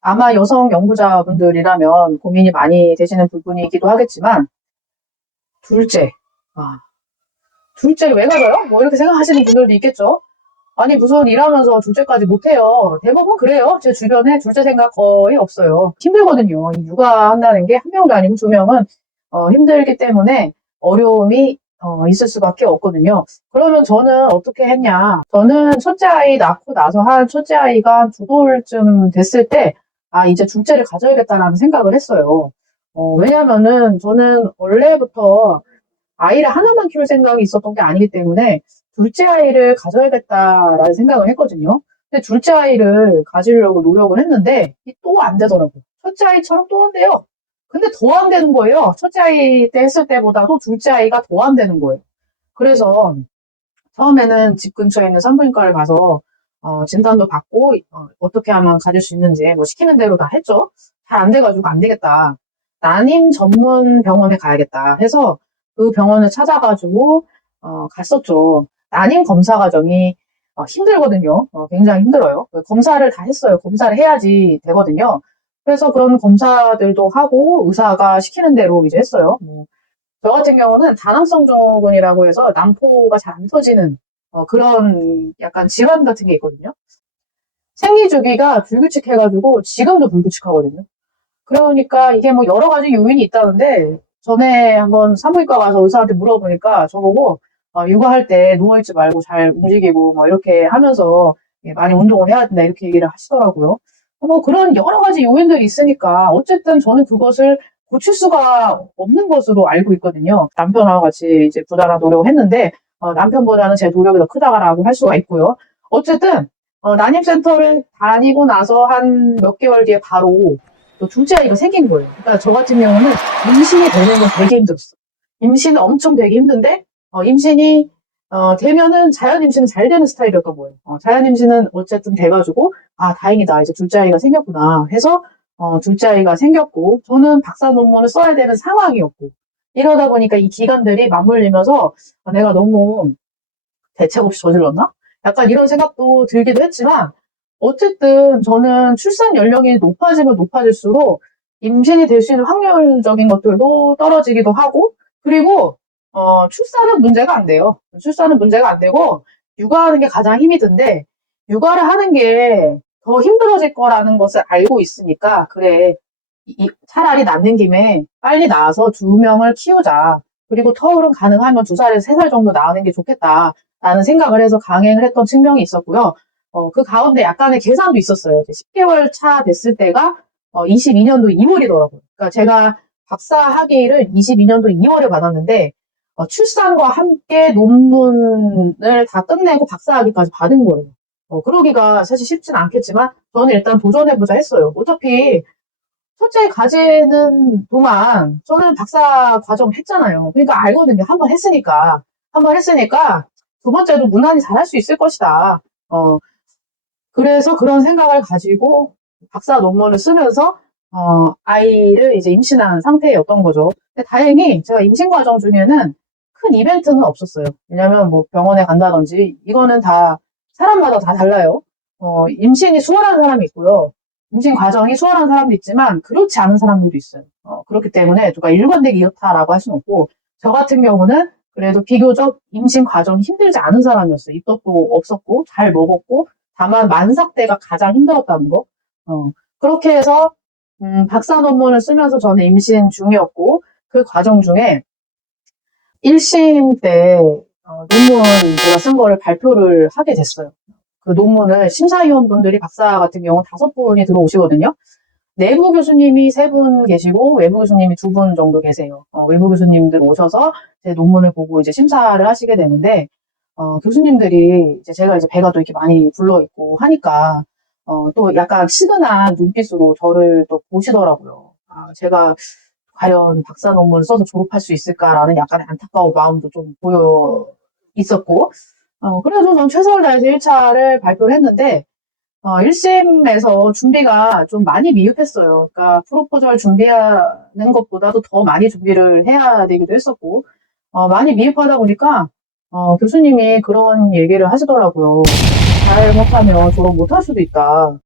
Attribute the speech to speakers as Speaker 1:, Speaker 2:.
Speaker 1: 아마 여성 연구자분들이라면 고민이 많이 되시는 부분이기도 하겠지만, 둘째. 아, 둘째를 왜 가져요? 뭐 이렇게 생각하시는 분들도 있겠죠. 아니, 무슨 일하면서 둘째까지 못해요. 대부분 그래요. 제 주변에 둘째 생각 거의 없어요. 힘들거든요. 이 육아한다는 게 한 명도 아니고 두 명은 어, 힘들기 때문에 어려움이 어, 있을 수밖에 없거든요. 그러면 저는 어떻게 했냐? 저는 첫째 아이 낳고 나서 한 첫째 아이가 두 돌쯤 됐을 때, 아, 이제 둘째를 가져야겠다라는 생각을 했어요. 어, 왜냐면은 저는 원래부터 아이를 하나만 키울 생각이 있었던 게 아니기 때문에 둘째 아이를 가져야겠다라는 생각을 했거든요. 근데 둘째 아이를 가지려고 노력을 했는데 또 안 되더라고요. 첫째 아이처럼 또 안 돼요. 근데 더 안 되는 거예요. 첫째 아이 때 했을 때보다도 둘째 아이가 더 안 되는 거예요. 그래서 처음에는 집 근처에 있는 산부인과를 가서 어, 진단도 받고 어, 떻게 하면 가질 수 있는지 뭐 시키는 대로 다 했죠. 잘 안 돼가지고 안 되겠다. 난임 전문 병원에 가야겠다 해서 그 병원을 찾아가지고 어, 갔었죠. 난임 검사 과정이 어, 힘들거든요. 어, 굉장히 힘들어요. 검사를 다 했어요. 검사를 해야지 되거든요. 그래서 그런 검사들도 하고 의사가 시키는 대로 이제 했어요. 뭐, 저 같은 경우는 다낭성 증후군이라고 해서 난포가 잘 안 터지는 어, 그런 약간 질환 같은 게 있거든요. 생리 주기가 불규칙해가지고 지금도 불규칙하거든요. 그러니까 이게 뭐 여러 가지 요인이 있다는데 전에 한번 산부인과 가서 의사한테 물어보니까 저보고 어, 육아할 때 누워있지 말고 잘 움직이고 뭐 이렇게 하면서 예, 많이 운동을 해야 된다 이렇게 얘기를 하시더라고요. 뭐 그런 여러 가지 요인들이 있으니까 어쨌든 저는 그것을 고칠 수가 없는 것으로 알고 있거든요. 남편하고 같이 이제 부단한 노력을 했는데 어, 남편보다는 제 노력이 더 크다라고 할 수가 있고요. 어쨌든 어, 난임센터를 다니고 나서 한 몇 개월 뒤에 바로 또 둘째 아이가 생긴 거예요. 그러니까 저 같은 경우는 임신이 되는 건 되게 힘들었어. 임신은 엄청 되게 힘든데 어, 임신이 어, 되면은 자연 임신은 잘 되는 스타일이었던 거예요. 어, 자연 임신은 어쨌든 돼가지고 아 다행이다 이제 둘째 아이가 생겼구나 해서 어, 둘째 아이가 생겼고 저는 박사 논문을 써야 되는 상황이었고 이러다 보니까 이 기간들이 맞물리면서 아, 내가 너무 대책 없이 저질렀나? 약간 이런 생각도 들기도 했지만 어쨌든 저는 출산 연령이 높아지면 높아질수록 임신이 될 수 있는 확률적인 것들도 떨어지기도 하고 그리고 어, 출산은 문제가 안 돼요. 출산은 문제가 안 되고 육아하는 게 가장 힘이 든데 육아를 하는 게 더 힘들어질 거라는 것을 알고 있으니까 그래 이, 차라리 낳는 김에 빨리 낳아서 두 명을 키우자. 그리고 터울은 가능하면 두 살에서 세 살 정도 낳는 게 좋겠다 라는 생각을 해서 강행을 했던 측면이 있었고요. 어, 그 가운데 약간의 계산도 있었어요. 10개월 차 됐을 때가 어, 22년도 2월이더라고요. 그러니까 제가 박사 학위를 22년도 2월에 받았는데 어, 출산과 함께 논문을 다 끝내고 박사학위까지 받은 거예요. 어, 그러기가 사실 쉽진 않겠지만 저는 일단 도전해보자 했어요. 어차피 첫째 가지는 동안 저는 박사 과정 했잖아요. 그러니까 알거든요. 한 번 했으니까. 한 번 했으니까 두 번째도 무난히 잘할 수 있을 것이다. 어, 그래서 그런 생각을 가지고 박사 논문을 쓰면서 어, 아이를 이제 임신한 상태였던 거죠. 근데 다행히 제가 임신 과정 중에는 큰 이벤트는 없었어요. 왜냐면 뭐 병원에 간다든지 이거는 다 사람마다 다 달라요. 어, 임신이 수월한 사람이 있고요. 임신 과정이 수월한 사람도 있지만 그렇지 않은 사람들도 있어요. 어, 그렇기 때문에 누가 일관되게 이렇다라고 할 수는 없고 저 같은 경우는 그래도 비교적 임신 과정이 힘들지 않은 사람이었어요. 입덧도 없었고 잘 먹었고 다만 만삭 때가 가장 힘들었다는 거. 어, 그렇게 해서 음, 박사 논문을 쓰면서 저는 임신 중이었고 그 과정 중에 1심 때 어, 논문 제가 쓴 거를 발표를 하게 됐어요. 그 논문을 심사위원분들이 박사 같은 경우 다섯 분이 들어오시거든요. 내부 교수님이 세 분 계시고 외부 교수님이 두 분 정도 계세요. 어, 외부 교수님들 오셔서 제 논문을 보고 이제 심사를 하시게 되는데 어, 교수님들이 이제 제가 이제 배가 또 이렇게 많이 불러 있고 하니까 어, 또 약간 시근한 눈빛으로 저를 또 보시더라고요. 아, 제가 과연 박사 논문을 써서 졸업할 수 있을까라는 약간의 안타까운 마음도 좀 보여 있었고, 어, 그래서 전 최선을 다해서 1차를 발표를 했는데, 어, 1심에서 준비가 좀 많이 미흡했어요. 그러니까 프로포절 준비하는 것보다도 더 많이 준비를 해야 되기도 했었고, 어, 많이 미흡하다 보니까, 어, 교수님이 그런 얘기를 하시더라고요. 잘 못하면 졸업 못할 수도 있다.